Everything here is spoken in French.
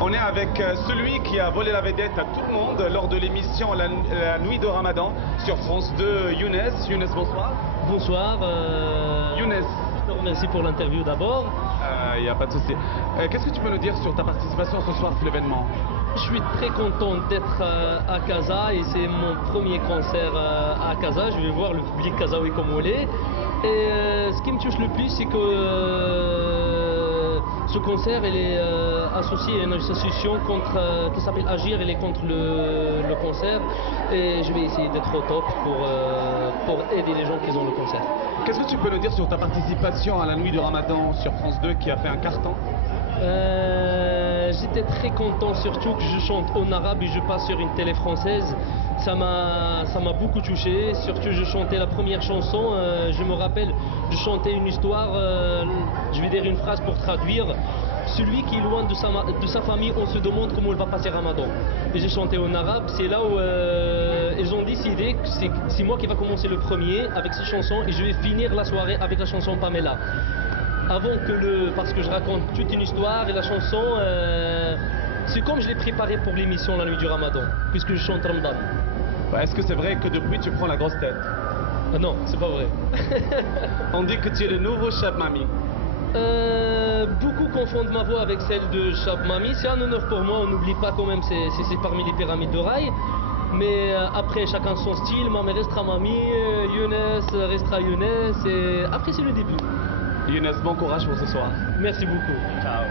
On est avec celui qui a volé la vedette à tout le monde lors de l'émission la Nuit de Ramadan sur France 2, Younes. Younes, bonsoir. Bonsoir. Younes. Je te remercie pour l'interview d'abord. Il n'y a pas de souci. Qu'est-ce que tu peux nous dire sur ta participation ce soir sur l'événement? Je suis très content d'être à Casa et c'est mon premier concert à Casa. Je vais voir le public kazaoui comme on l'est. Et ce qui me touche le plus, c'est que ce concert il est associé à une association qui s'appelle Agir. Elle est contre le concert. Et je vais essayer d'être au top pour aider les gens qui ont le concert. Qu'est-ce que tu peux nous dire sur ta participation à la Nuit du Ramadan sur France 2 qui a fait un carton? J'étais très content, surtout que je chante en arabe et je passe sur une télé française. Ça m'a beaucoup touché, surtout je chantais la première chanson, je me rappelle, je chantais une histoire, je vais dire une phrase pour traduire. Celui qui est loin de sa famille, on se demande comment il va passer Ramadan. Et j'ai chanté en arabe, c'est là où ils ont décidé que c'est moi qui va commencer le premier avec cette chanson et je vais finir la soirée avec la chanson Pamela. Parce que je raconte toute une histoire et la chanson, c'est comme je l'ai préparée pour l'émission La Nuit du Ramadan, puisque je chante Ramadan. Est-ce que c'est vrai que depuis tu prends la grosse tête? Non, c'est pas vrai. On dit que tu es le nouveau Chab Mami. Beaucoup confondent ma voix avec celle de Chab Mami. C'est un honneur pour moi, on n'oublie pas quand même, c'est parmi les pyramides de rail. Mais après, chacun son style. Mami restera Mami, Younes restera Younes. Et après, c'est le début. Younes, bon courage pour ce soir. Merci beaucoup. Ciao.